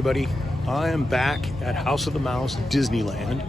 everybody. I am back at House of the Mouse, Disneyland.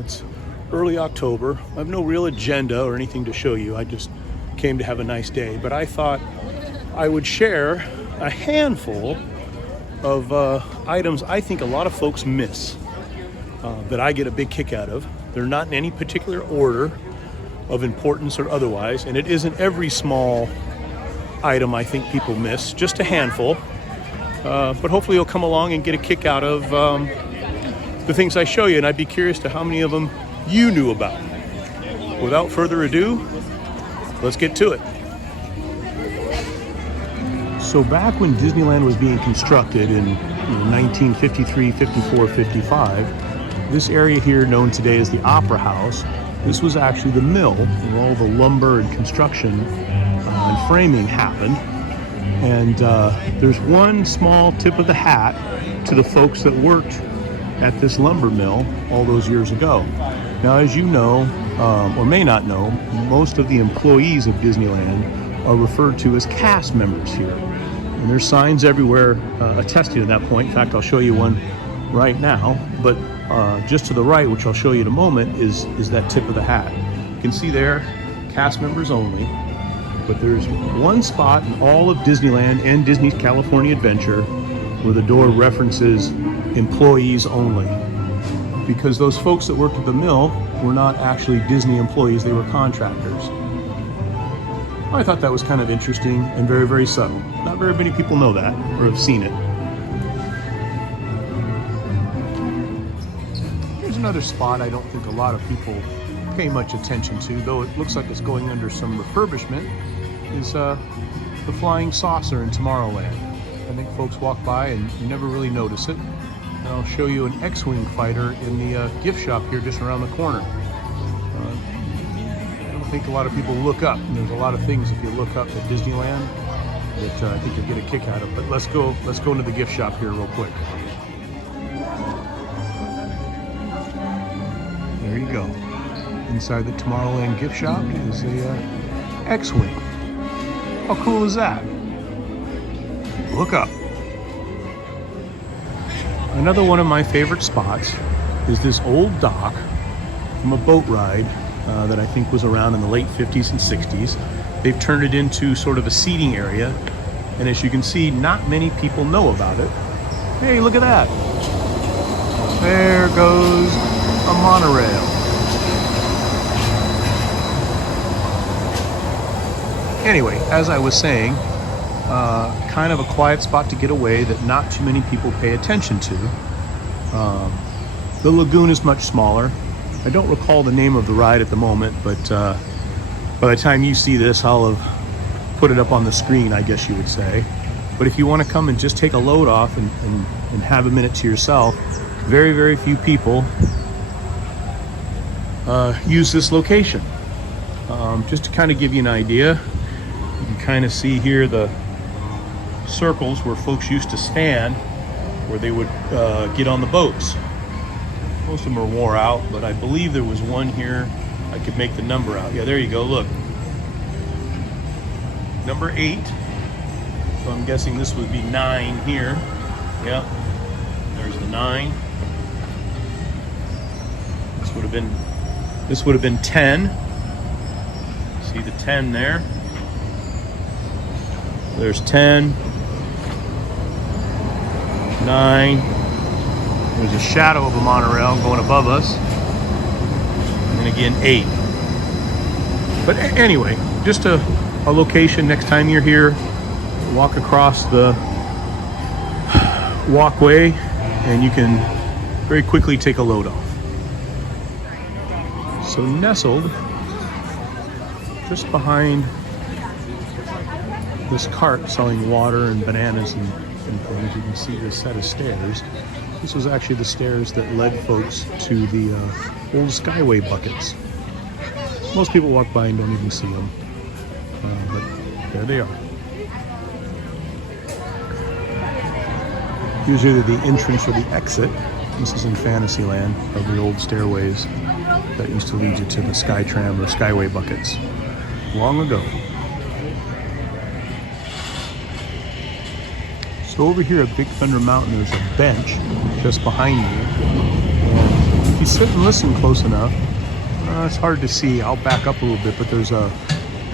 It's early October. I have no real agenda or anything to show you. I just came to have a nice day. But I thought I would share a handful of items I think a lot of folks miss that I get a big kick out of. They're not in any particular order of importance or otherwise, and it isn't every small item I think people miss, just a handful. But hopefully you'll come along and get a kick out of the things I show you, and I'd be curious to how many of them you knew about. Without further ado, let's get to it. So back when Disneyland was being constructed in 1953, 54, 55, this area here known today as the Opera House, this was actually the mill where all the lumber and construction and framing happened. And there's one small tip of the hat to the folks that worked at this lumber mill all those years ago. Now, as you know, or may not know, most of the employees of Disneyland are referred to as cast members here. And there's signs everywhere attesting to that point. In fact, I'll show you one right now. But just to the right, which I'll show you in a moment, is that tip of the hat. You can see there, cast members only. But there's one spot in all of Disneyland and Disney's California Adventure where the door references employees only. Because those folks that worked at the mill were not actually Disney employees, they were contractors. I thought that was kind of interesting and very, very subtle. Not very many people know that or have seen it. Here's another spot I don't think a lot of people pay much attention to, though it looks like it's going under some refurbishment, is the flying saucer in Tomorrowland. I think folks walk by and you never really notice it. And I'll show you an X-Wing fighter in the gift shop here just around the corner. I don't think a lot of people look up. And there's a lot of things if you look up at Disneyland that I think you'll get a kick out of. But let's go into the gift shop here real quick. There you go. Inside the Tomorrowland gift shop is a X-Wing. How cool is that? Look up. Another one of my favorite spots is this old dock from a boat ride that I think was around in the late 50s and 60s. They've turned it into sort of a seating area, and as you can see, not many people know about it. Hey, look at that. There goes a monorail. Anyway, as I was saying, kind of a quiet spot to get away that not too many people pay attention to. The lagoon is much smaller. I don't recall the name of the ride at the moment, but by the time you see this, I'll have put it up on the screen, I guess you would say. But if you want to come and just take a load off and have a minute to yourself, very, very few people use this location. Just to kind of give you an idea, you can kind of see here the circles where folks used to stand, where they would get on the boats. Most of them are wore out, but I believe there was one here. I could make the number out. Yeah, there you go, look. Number 8. So I'm guessing this would be 9 here. Yeah, there's the 9. This would have been 10. See the 10 there? There's 10, 9, there's a shadow of a monorail going above us, and again 8. But anyway, just a location next time you're here, walk across the walkway and you can very quickly take a load off. So nestled just behind this cart selling water and bananas and things, you can see this set of stairs. This was actually the stairs that led folks to the old Skyway buckets. Most people walk by and don't even see them, but there they are. Here's either the entrance or the exit. This is in Fantasyland, of the old stairways that used to lead you to the Skytram or Skyway buckets long ago. So over here at Big Thunder Mountain, there's a bench just behind me. And if you sit and listen close enough, it's hard to see. I'll back up a little bit, but there's a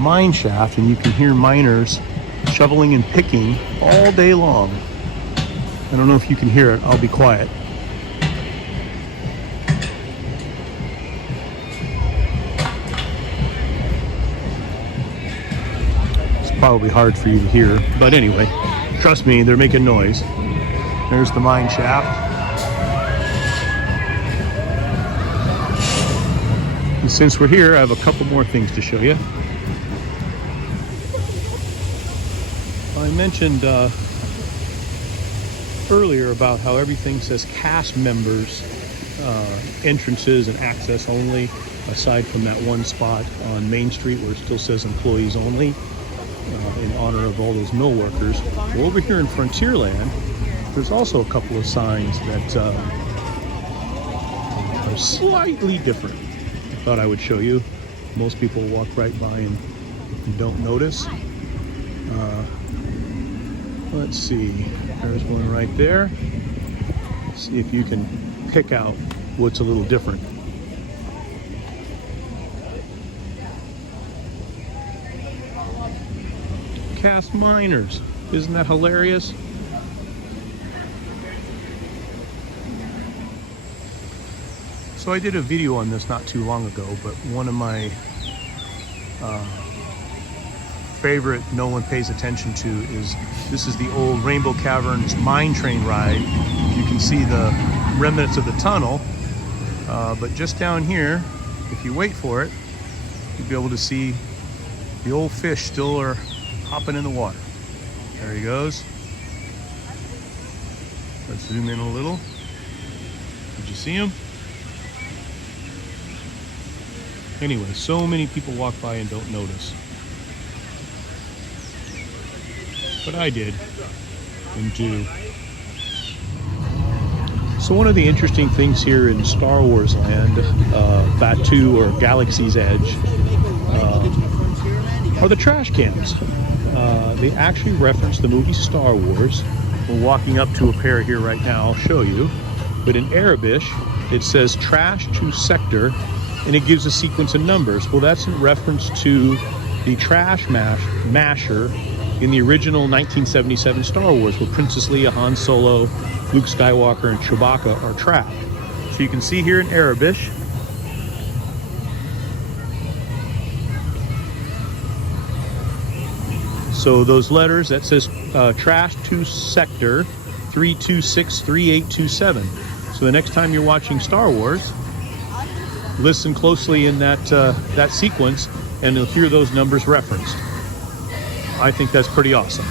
mine shaft and you can hear miners shoveling and picking all day long. I don't know if you can hear it. I'll be quiet. It's probably hard for you to hear, but anyway, trust me, they're making noise. There's the mine shaft. And since we're here, I have a couple more things to show you. I mentioned earlier about how everything says cast members, entrances and access only, aside from that one spot on Main Street where it still says employees only, in honor of all those mill workers. Well, over here in Frontierland, there's also a couple of signs that are slightly different. I thought I would show you. Most people walk right by and don't notice. Let's see, there's one right there. See if you can pick out what's a little different. Cast miners, isn't that hilarious? So I did a video on this not too long ago, but one of my favorite no one pays attention to is this is the old Rainbow Caverns mine train ride. You can see the remnants of the tunnel, but just down here, if you wait for it, you'll be able to see the old fish still are hopping in the water. There he goes. Let's zoom in a little. Did you see him? Anyway, so many people walk by and don't notice. But I did, and do. So one of the interesting things here in Star Wars land, Batuu or Galaxy's Edge, are the trash cans. They actually reference the movie Star Wars. We're walking up to a pair here right now, I'll show you. But in Arabic, it says trash to sector, and it gives a sequence of numbers. Well, that's in reference to the trash masher in the original 1977 Star Wars, where Princess Leia, Han Solo, Luke Skywalker, and Chewbacca are trapped. So you can see here in Arabic, so those letters, that says trash to sector 3263827. So the next time you're watching Star Wars, listen closely in that sequence, and you'll hear those numbers referenced. I think that's pretty awesome.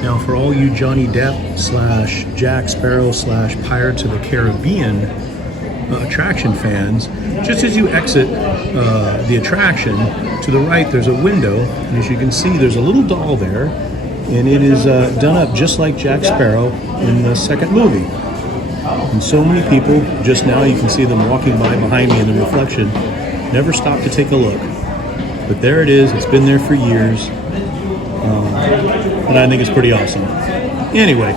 Now, for all you Johnny Depp slash Jack Sparrow slash Pirates of the Caribbean attraction fans, just as you exit the attraction, to the right there's a window, and as you can see there's a little doll there, and it is done up just like Jack Sparrow in the second movie. And so many people, just now you can see them walking by behind me in the reflection, never stop to take a look. But there it is, it's been there for years, and I think it's pretty awesome. Anyway,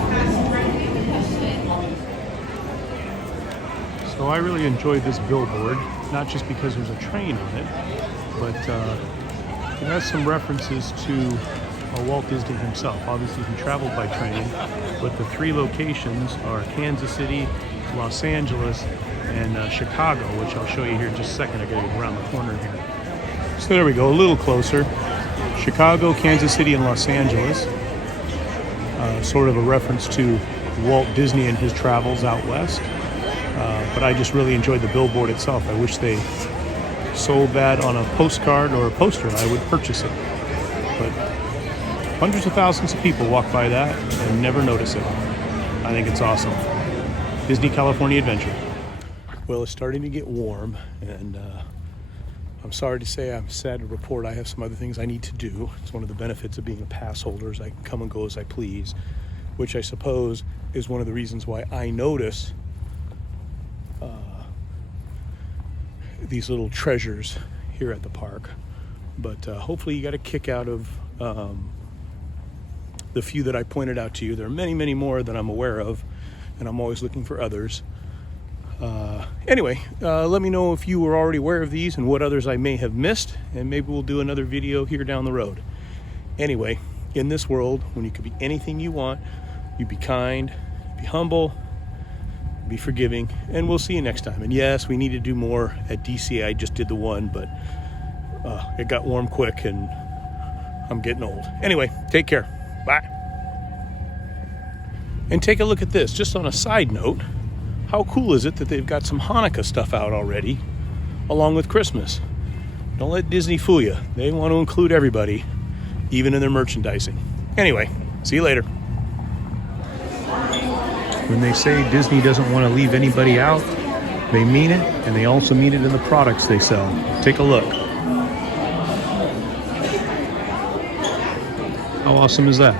so I really enjoyed this billboard, not just because there's a train on it, but it has some references to Walt Disney himself. Obviously he traveled by train, but the three locations are Kansas City, Los Angeles, and Chicago, which I'll show you here in just a second. I gotta go around the corner here. So there we go, a little closer. Chicago, Kansas City, and Los Angeles. Sort of a reference to Walt Disney and his travels out west. But I just really enjoyed the billboard itself. I wish they sold that on a postcard or a poster. I would purchase it. But hundreds of thousands of people walk by that and never notice it. I think it's awesome. Disney California Adventure. Well, it's starting to get warm, and I'm sorry to say, I'm sad to report I have some other things I need to do. It's one of the benefits of being a pass holder, is I can come and go as I please, which I suppose is one of the reasons why I notice these little treasures here at the park. But hopefully you got a kick out of the few that I pointed out to you. There are many, many more that I'm aware of, and I'm always looking for others. Anyway, let me know if you were already aware of these and what others I may have missed, and maybe we'll do another video here down the road. Anyway, in this world, when you can be anything you want, you be kind, be humble, be forgiving, and we'll see you next time. And yes, we need to do more at DC. I just did the one, but it got warm quick and I'm getting old. Anyway, take care. Bye. And take a look at this. Just on a side note, how cool is it that they've got some Hanukkah stuff out already, along with Christmas? Don't let Disney fool you. They want to include everybody, even in their merchandising. Anyway, see you later. When they say Disney doesn't want to leave anybody out, they mean it, and they also mean it in the products they sell. Take a look. How awesome is that?